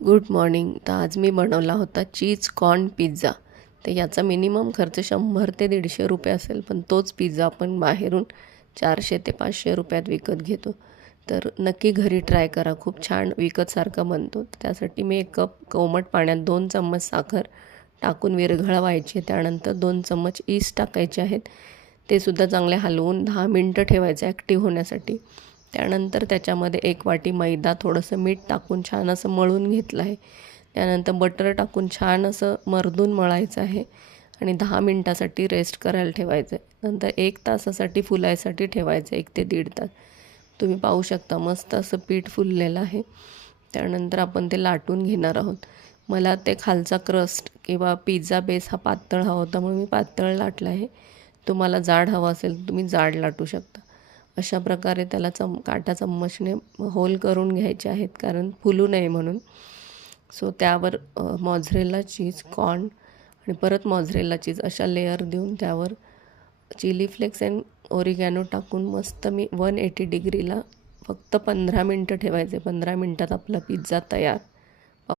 Good morning. तर आज मी बनवला होता चीज कॉर्न पिझ्झा. तर याचा मिनिमम खर्च 100 ते 150 रुपये असेल, पण तोच पिझ्झा आपण बाहेरून 400 ते 500 रुपयात विकत घेतो. तर नक्की घरी ट्राय करा, खूप छान विकतसारखा बनतो. त्यासाठी मी 1 कप कोमट पाण्यात 2 चम्मच साखर टाकून विरघळवायची. त्यानंतर 2 चम्मच ईस्ट टाकायचे आहेत. ते सुद्धा चांगले हलवून 10 मिनटं ठेवायचं ॲक्टिव्ह होण्यासाठी. त्यानंतर त्याच्यामध्ये 1 वाटी मैदा, थोडंसं मीठ टाकून छान असं मळून घेतलं आहे. त्यानंतर बटर टाकून छान असं मर्दून मळायचं आहे आणि 10 मिनटासाठी रेस्ट करायला ठेवायचं आहे. नंतर 1 तासासाठी फुलायसाठी ठेवायचं, 1 ते 1.5 तास. तुम्ही पाहू शकता मस्त असं पीठ फुललेलं आहे. त्यानंतर आपण ते लाटून घेणार आहोत. मला ते खालचा क्रस्ट किंवा पिझ्झा बेस हा पातळ हवा होता, म्हणून मी पातळ लाटला आहे. तुम्हाला जाड हवा असेल तर तुम्ही जाड लाटू शकता. अशा प्रकारे त्याला काटा चम्मचने होल करून घ्यायचे आहेत, कारण फुलू नये म्हणून. सो त्यावर मॉझरेला चीज, कॉर्न आणि परत मॉझरेला चीज अशा लेयर देऊन त्यावर चिली फ्लेक्स अँड ओरिगॅनो टाकून मस्त मी 180 डिग्रीला फक्त 15 मिनटं ठेवायचे. 15 मिनटात आपला पिझ्झा तयार.